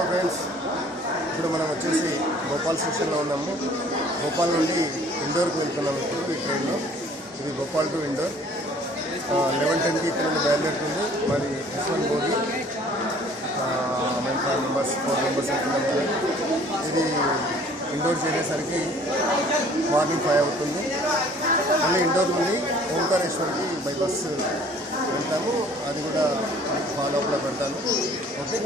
Hello friends ఇప్పుడు మనం వచ్చేసి భోపాల్ స్టేషన్లో ఉన్నాము. భోపాల్ నుండి ఇండోర్కి వెళ్తున్నాము ఇప్పుడు ఈ ట్రైన్లో. ఇది భోపాల్ టు ఇండోర్. లెవెన్ టెన్కి ఇక్కడ నుండి బయలుదేరుతుంది. మరి ఎస్ వన్ బోగి. మేము ఫైవ్ మెంబర్స్ ఫోర్ మెంబర్స్ వెళ్తున్నాం. ఇది ఇండోర్ చేరేసరికి మార్నింగ్ ఫైవ్ అవుతుంది. మళ్ళీ ఇండోర్ నుండి ఓంకారేశ్వర్కి బై బస్సు వెళ్తాము. అది కూడా ఫాలో కూడా పెడతాను. Okay?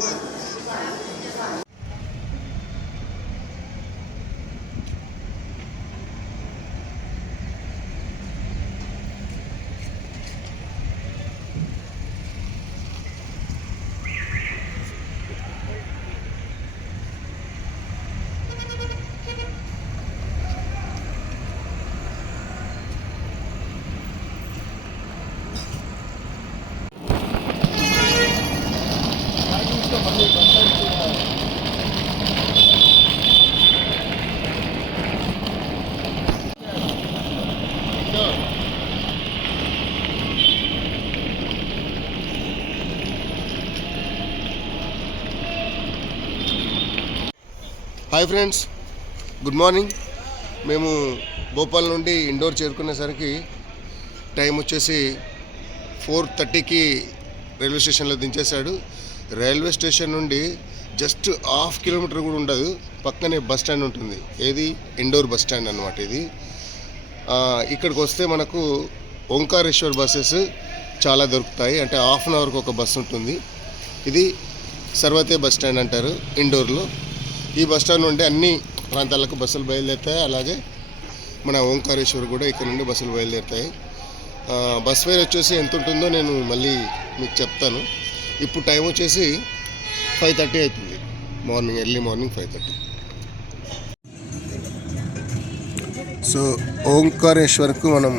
Hi friends good morning మేము భోపాల్ నుండి ఇండోర్ చేరుకునేసరికి టైం వచ్చేసి ఫోర్ థర్టీకి రైల్వే స్టేషన్లో దించేశాడు. రైల్వే స్టేషన్ నుండి జస్ట్ హాఫ్ కిలోమీటర్ కూడా ఉండదు. పక్కనే బస్ స్టాండ్ ఉంటుంది. ఏది? ఇండోర్ బస్ స్టాండ్ అనమాట ఇది. ఇక్కడికి వస్తే మనకు ఓంకారేశ్వర్ బస్సెస్ చాలా దొరుకుతాయి. అంటే హాఫ్ అన్ అవర్కి ఒక బస్సు ఉంటుంది. ఇది సర్వతే బస్ స్టాండ్ అంటారు ఇండోర్లో. ఈ బస్ స్టాండ్ నుండి అన్ని ప్రాంతాలకు బస్సులు బయలుదేరుతాయి. అలాగే మన ఓంకారేశ్వర్ కూడా ఇక్కడ నుండి బస్సులు బయలుదేరుతాయి. బస్ ఫేర్ వచ్చేసి ఎంత ఉంటుందో నేను మళ్ళీ మీకు చెప్తాను. ఇప్పుడు టైం వచ్చేసి ఫైవ్ థర్టీ అవుతుంది. Morning early morning five thirty. So ఓంకారేశ్వర్కు మనం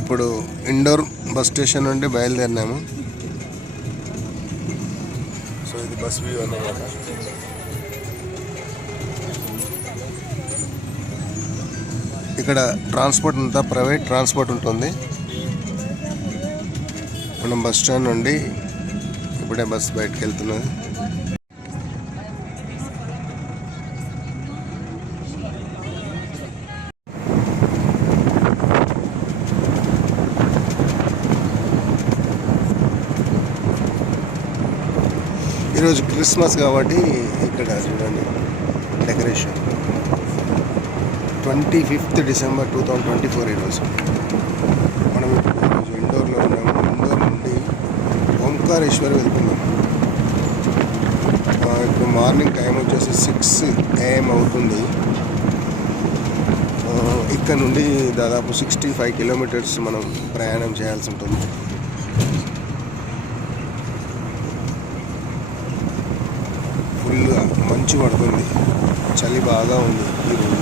ఇప్పుడు ఇండోర్ బస్ స్టేషన్ నుండి బయలుదేరినాము. సో ఇది బస్ వ్యూ అన్నమాట. ఇక్కడ ట్రాన్స్పోర్ట్ అంతా ప్రైవేట్ ట్రాన్స్పోర్ట్ ఉంటుంది. మనం బస్ స్టాండ్ నుండి ఇప్పుడే బస్ బయటకు వెళ్తున్నది ఈరోజు క్రిస్మస్ కాబట్టి ఇక్కడ చూడండి decoration. Twenty fifth December two thousand twenty four ఈరోజు. మనం ఇప్పుడు ఈరోజు ఇండోర్లో ఉన్నాము. ఇండోర్ నుండి ఓంకారేశ్వర్ వెళ్తున్నాం. ఇప్పుడు మార్నింగ్ టైం వచ్చేసి సిక్స్ ఏఎం అవుతుంది. ఇక్కడ నుండి దాదాపు సిక్స్టీ ఫైవ్ కిలోమీటర్స్ మనం ప్రయాణం చేయాల్సి ఉంటుంది. ఫుల్గా మంచు పడుతుంది. చలి బాగా ఉంది ఈరోజు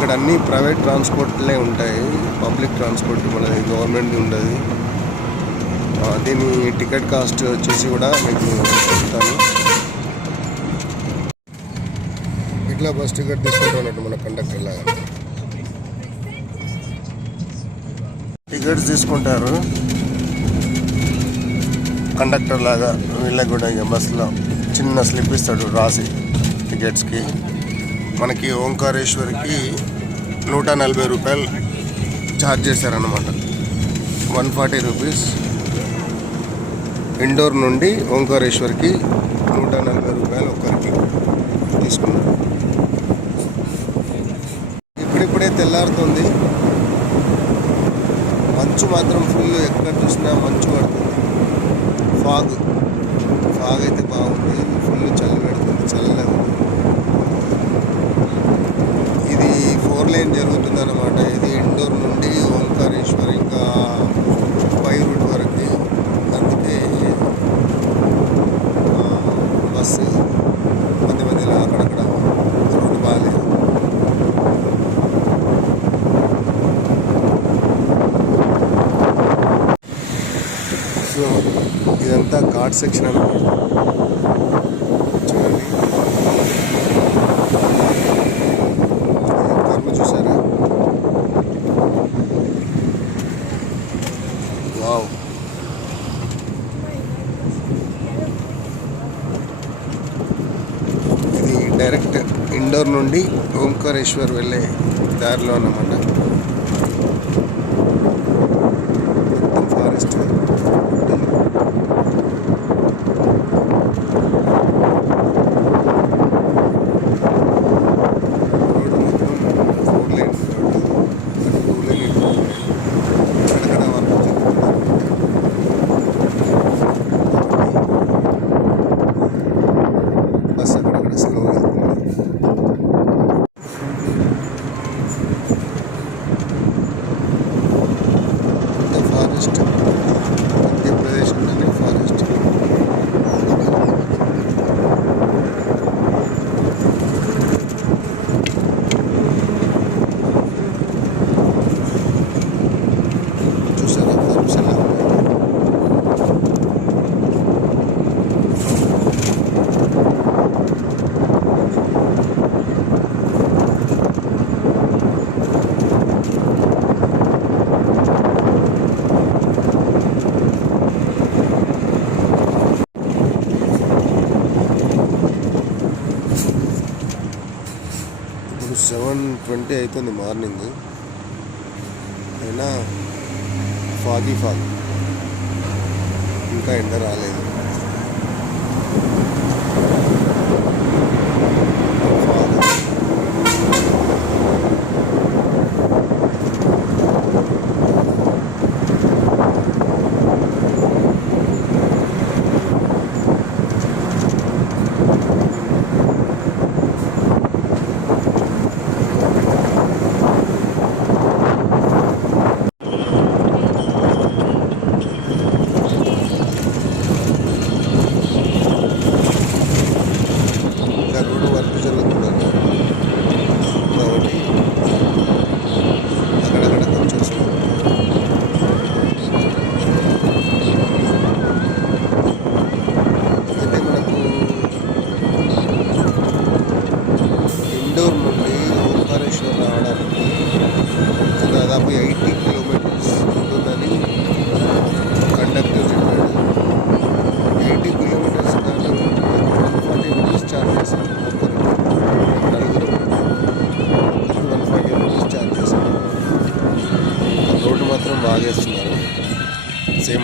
ఇక్కడ అన్ని ప్రైవేట్ ట్రాన్స్పోర్ట్లే ఉంటాయి. పబ్లిక్ ట్రాన్స్పోర్ట్ మనది గవర్నమెంట్ ఉండదు. దీని టికెట్ కాస్ట్ వచ్చేసి కూడా మీకు చెప్తాను. ఇట్లా బస్ టికెట్ తీసుకుంటున్నట్టు మన కండక్టర్ లాగా. టికెట్స్ తీసుకుంటారు. కండక్టర్ లాగా వీళ్ళకి కూడా ఇక బస్సులో చిన్న స్లిప్ ఇస్తాడు రాసి టికెట్స్కి. మనకి ఓంకారేశ్వరికి నూట నలభై రూపాయలు ఛార్జ్ చేశారనమాట వన్ ఫార్టీ రూపీస్ ఇండోర్ నుండి ఓంకారేశ్వర్కి నూట నలభై రూపాయలు ఒక్కరికి తీసుకున్నారు. ఇప్పుడిప్పుడే తెల్లారుతుంది. మంచు మాత్రం ఫుల్ ఎక్కడ చూసినా మంచు పడుతుంది. ఫాగ్ ఫాగ్ అయితే బాగుంది ఫుల్ చల్ల పెడుతుంది. చల్లగా ఉంది ఇది ఫోర్ లైన్ జరుగుతుంది అనమాట ఇది ఇండోర్ నుండి ఓంకారేశ్వర్ ఇంకా పై రూట్ వరకు. అందుకే బస్సు మధ్య మధ్యలో అక్కడక్కడ రోడ్డు బాగాలేదు సో ఇదంతా ఘాట్ సెక్షన్ అనమాట చూడండి కర్మ చూసారా వావ్ డైరెక్ట్ ఇండోర్ నుండి ఓంకారేశ్వర్ వెళ్ళే దారిలో అన్నమాట మొత్తం ఫారెస్ట్ రోడ్డు మొత్తం ఫోర్ లేన్ రోడ్డు అటు టూ లేన్ ఇటు టూ లేన్ అక్కడక్కడ వర్క్ జరుగుతుంది బస్ అక్కడక్కడ స్లో వెళ్తుంది మొత్తం ఫారెస్ట్ మధ్యప్రదేశ్ అంటేనే ఫారెస్ట్ చూసారా ఫార్మ్స్ ఎలా ఉన్నాయి ఇప్పుడు సెవెన్ ట్వంటీ అవుతుంది మార్నింగ్. అయినా ఫాగీ ఫాగ్. ఇంకా ఎండ రాలేదు.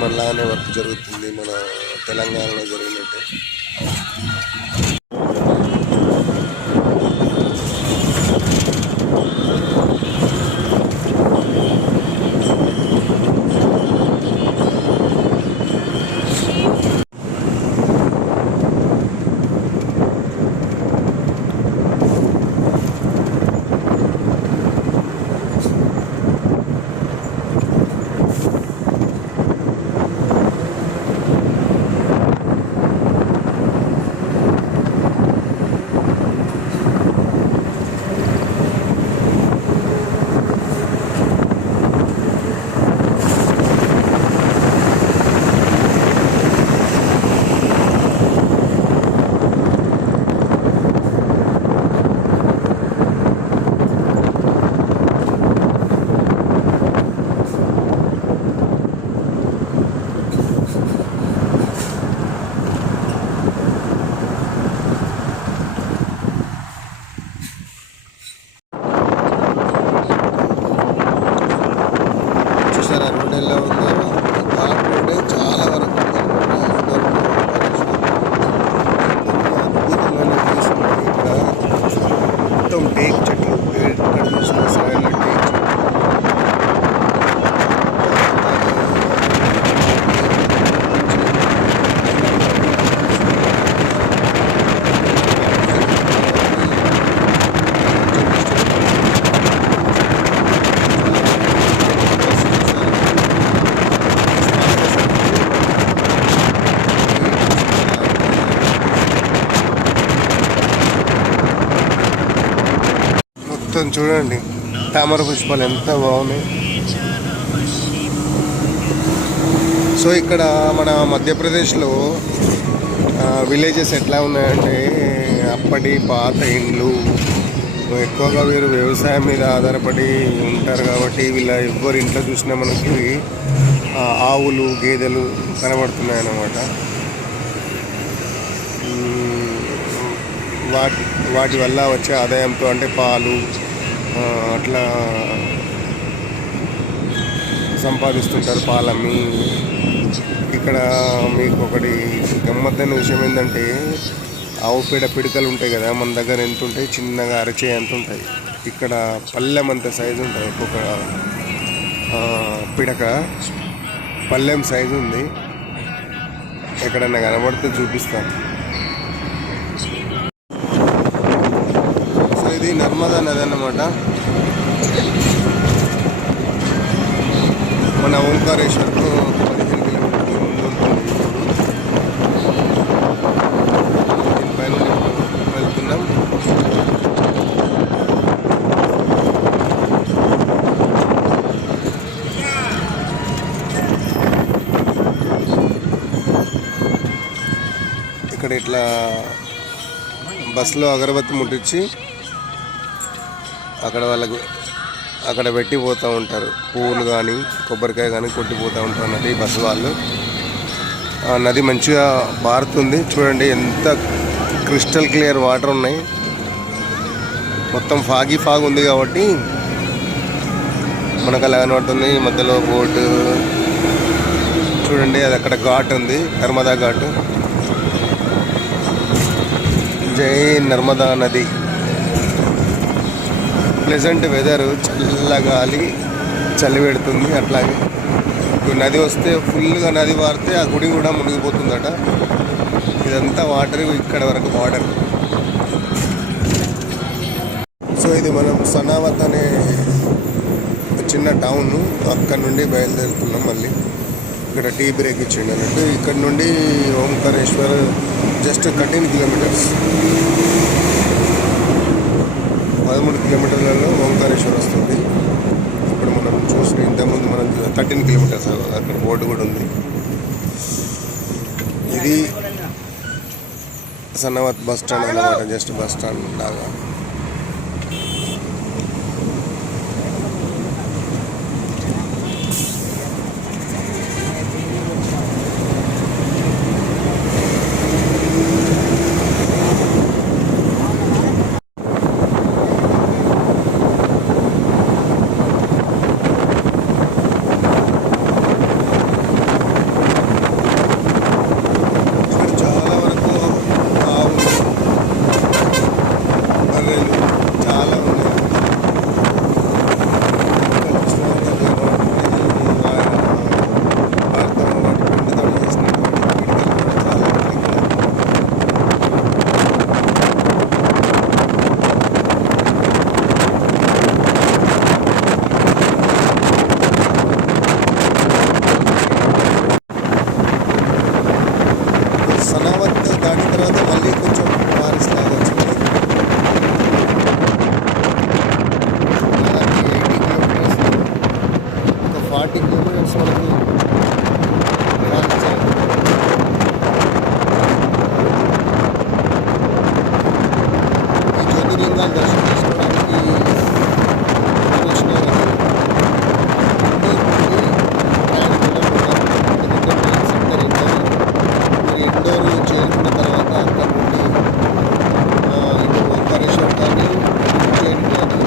సేమ్ వర్క్ జరుగుతుంది మన తెలంగాణలో జరిగిన చూసారా రోడ్ ఎలా ఉందో ఘాట్ రోడ్ చాలా వరకు అద్భుతమైన ప్లేస్ ఉంది ఇక్కడ మొత్తం టేక్ చెట్లు ఎక్కడ చూసిన సరైన టేక్ చెట్లు మొత్తం చూడండి. తామర పుష్పాలు ఎంత బాగున్నాయి. సో ఇక్కడ మన మధ్యప్రదేశ్లో విలేజెస్ ఎట్లా ఉన్నాయంటే అప్పటి పాత ఇండ్లు. ఎక్కువగా వీరు వ్యవసాయం మీద ఆధారపడి ఉంటారు కాబట్టి వీళ్ళ ఎవ్వరి ఇంట్లో చూసినా మనకి ఆవులు గేదెలు కనబడుతున్నాయి అన్నమాట వాటి వాటి వల్ల వచ్చే ఆదాయంతో అంటే పాలు అట్లా సంపాదిస్తుంటారు పాలమ్మి. ఇక్కడ మీకు ఒకటి గమ్మత్తైన విషయం ఏంటంటే ఆవు పేడ పిడకలు ఉంటాయి కదా మన దగ్గర ఎంత ఉంటాయి? చిన్నగా అరచే ఎంత ఉంటాయి. ఇక్కడ పల్లెం అంత సైజు ఉంటుంది ఒక్కొక్క పిడక. పల్లెం సైజు ఉంది. ఎక్కడన్నా కనబడితే చూపిస్తాను సో ఇది నర్మదా నది అన్నమాట మన ఓంకారేశ్వర్కు పదిహేను కిలోమీటర్లు ముందు ఉంటుంది. దీనిపైన వెళ్తున్నాం. ఇక్కడ ఇట్లా బస్సులో అగరబత్తి ముట్టించి అక్కడ వాళ్ళకు అక్కడ పెట్టి పోతూ ఉంటారు. పువ్వులు కానీ కొబ్బరికాయ కానీ కొట్టిపోతూ ఉంటారు అన్నట్టు ఈ బస్సు వాళ్ళు. ఆ నది మంచిగా పారుతుంది చూడండి ఎంత క్రిస్టల్ క్లియర్ వాటర్ ఉన్నాయి. మొత్తం ఫాగి ఫాగ్ ఉంది కాబట్టి మనకు అలా కనబడుతుంది. మధ్యలో బోటు. చూడండి అది అక్కడ ఘాట్ ఉంది. నర్మదా ఘాట్. జై నర్మదా నది. ప్లెజెంట్ వెదర్ చల్లగాలి చలి పెడుతుంది అట్లాగే. నది వస్తే ఫుల్గా నది వారితే ఆ గుడి కూడా మునిగిపోతుందట. ఇదంతా వాటర్ ఇక్కడ వరకు వాటర్. సో ఇది మనం సనావత్ అనే చిన్న టౌన్ అక్కడ నుండి బయలుదేరుతున్నాం మళ్ళీ. ఇక్కడ టీ బ్రేక్ ఇచ్చిండు అన్నట్టు. ఇక్కడ నుండి ఓంకారేశ్వర్ జస్ట్ థర్టీన్ కిలోమీటర్స్ పదమూడు కిలోమీటర్లలో ఓంకారేశ్వర్ వస్తుంది. ఇప్పుడు మనం చూసిన ఇంతకుముందు మనం థర్టీన్ కిలోమీటర్స్ అక్కడ బోర్డు కూడా ఉంది. ఇది సన్నవత్ బస్ స్టాండ్ అన్నమాట జస్ట్ బస్ స్టాండ్ లాగా ఇక్కడ చాలా వరకు ఆవులు బర్రెలు చాలా ఉన్నాయి ఇంకా కృష్ణానది వారి- వారితో వాటి పిండితో చేసినటువంటి పిడికలు కూడా చాలా ఉన్నాయి ఇక్కడ. సనావత్ దాటిన తర్వాత మళ్ళీ కొంచెం ఫారెస్ట్ లాగా వచ్చింది దాదాపు ఎయిటీ కిలోమీటర్స్ ఒక ఫార్టీ కిలోమీటర్స్ వరకు ఫారెస్ట్ ఈ జ్యోతిర్లింగాలు దర్శనం చేసుకోవడానికి ఎవరు వచ్చినా కానీ ఇండోర్ చేరుకున్న తర్వాత అక్కడ నుండి ఆ, ఇటు ఓంకారేశ్వర్ కానీ ఉజ్జయిన్ కానీ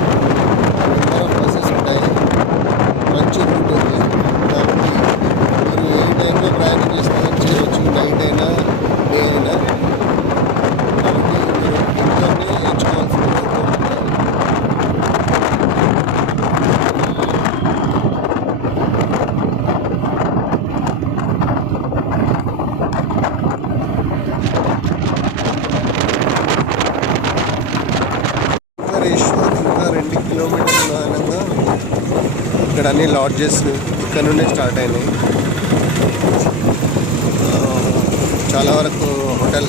నెంబర్ ఆఫ్ బస్సెస్ ఉంటాయి మంచి రూట్ ఉంది కాబట్టి మీరు ఏ టైంలో ప్రయాణం చేస్తారో చేయవచ్చు నైట్ అయినా డే అయినా కాబట్టి మీరు ఇంట్లోనే ఎంచుకోవాల్సిన ఓంకారేశ్వర్ ఇంకా రెండు కిలోమీటర్ల దూరంగా ఇక్కడ అన్ని లాడ్జెస్ ఇక్కడ నుండే స్టార్ట్ అయినాయి. చాలా వరకు హోటల్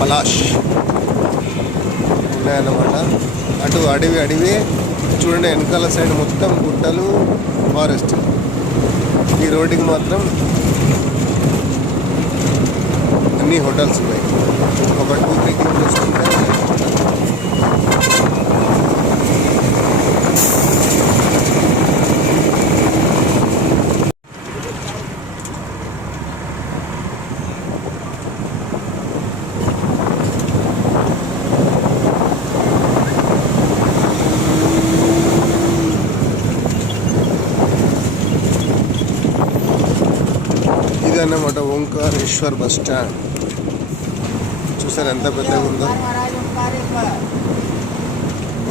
పలాష్ ఉన్నాయన్నమాట. అటు అడవి అడవి చూడండి వెనకాల సైడ్ మొత్తం గుట్టలు ఫారెస్ట్. ఈ రోడ్డుకి మాత్రం అన్ని హోటల్స్ ఉన్నాయి. ఒక టూ త్రీ కిలోమీటర్స్ ఉంటాయి ఇదన్నమాట ఓంకారేశ్వర్ బస్ స్టాండ్. చూసారు ఎంత పెద్దగా ఉందో?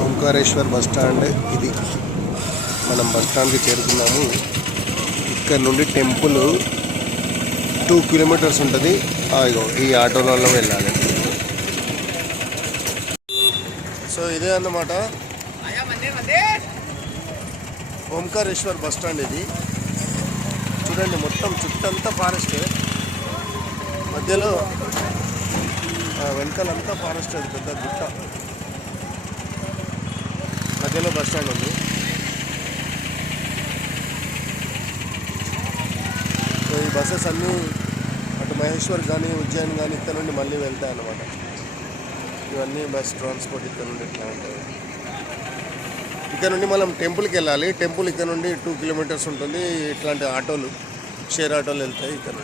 ఓంకారేశ్వర్ బస్ స్టాండ్ ఇది. మనం బస్ స్టాండ్కి చేరుకున్నాము. ఇక్కడ నుండి టెంపుల్ టూ కిలోమీటర్స్ ఉంటుంది. ఇగో ఈ ఆటోలలో వెళ్ళాలి. సో ఇదే అన్నమాట. ఓంకారేశ్వర్ బస్ స్టాండ్ ఇది. చూడండి మొత్తం చుట్టంతా ఫారెస్ట్ మధ్యలో వెనకాలంతా ఫారెస్ట్ అది పెద్ద గుట్ట. మధ్యలో బస్ స్టాండ్ ఉంది. సో ఈ బస్సెస్ అన్నీ అటు మహేశ్వర్ కానీ ఉజ్జయిన్ కానీ ఇక్కడ నుండి మళ్ళీ వెళ్తాయి అన్నమాట. ఇవన్నీ బస్ ట్రాన్స్పోర్ట్ ఇక్కడ నుండి ఇట్లా ఉంటాయి ఇక్కడ నుండి మనం టెంపుల్కి వెళ్ళాలి. టెంపుల్ ఇక్కడ నుండి టూ కిలోమీటర్స్ ఉంటుంది. ఇట్లాంటి ఆటోలు. షేర్ ఆటోలు వెళ్తాయి ఇక్కడ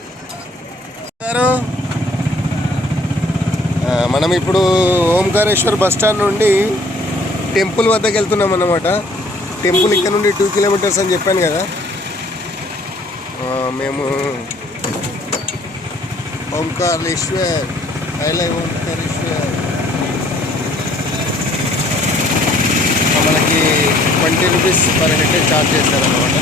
గారు, మనం ఇప్పుడు ఓంకారేశ్వర్ బస్ స్టాండ్ నుండి టెంపుల్ వద్దకు వెళ్తున్నాం అన్నమాట. టెంపుల్ ఇక్కడ నుండి టూ కిలోమీటర్స్ అని చెప్పాను కదా. మేము ఓంకారేశ్వర్ ఐలై ఓంకారేశ్వర్. మనకి twenty rupees per head charge చేస్తారన్నమాట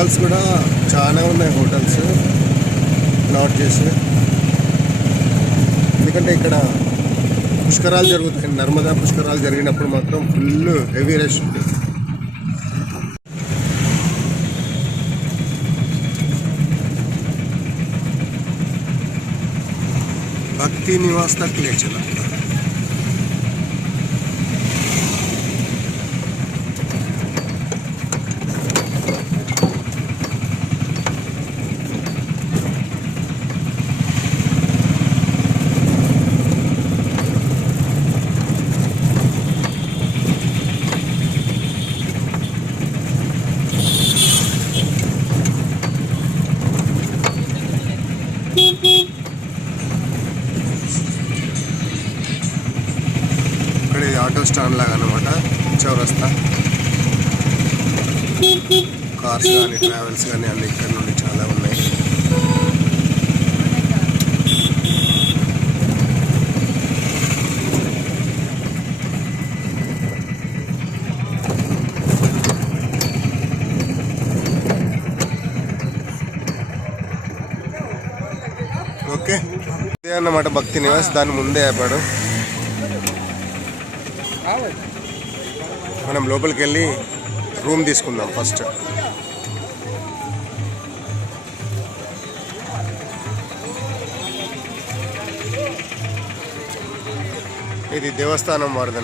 హోటల్స్ కూడా చాలా ఉన్నాయి హోటల్స్ నాట్ చేసి. ఎందుకంటే ఇక్కడ పుష్కరాలు జరుగుతాయి. నర్మదా పుష్కరాలు జరిగినప్పుడు మాత్రం ఫుల్ హెవీ రష్ ఉంటుంది భక్తి నివాస్ తక్ లే చలా ఇక్కడ ఇది ఆటో స్టాండ్ లాగా అనమాట చౌరస్తా కార్స్ కానీ ట్రావెల్స్ కానీ అన్ని ఇక్కడ నుండి చాలా ఉన్నాయి. ఓకే. ఇదే అన్నమాట భక్తి నివాస్ దాని ముందే ఆపాడు మనం లోపలికి వెళ్ళి రూమ్ తీసుకుందాం ఫస్ట్. ఇది దేవస్థానం వారిది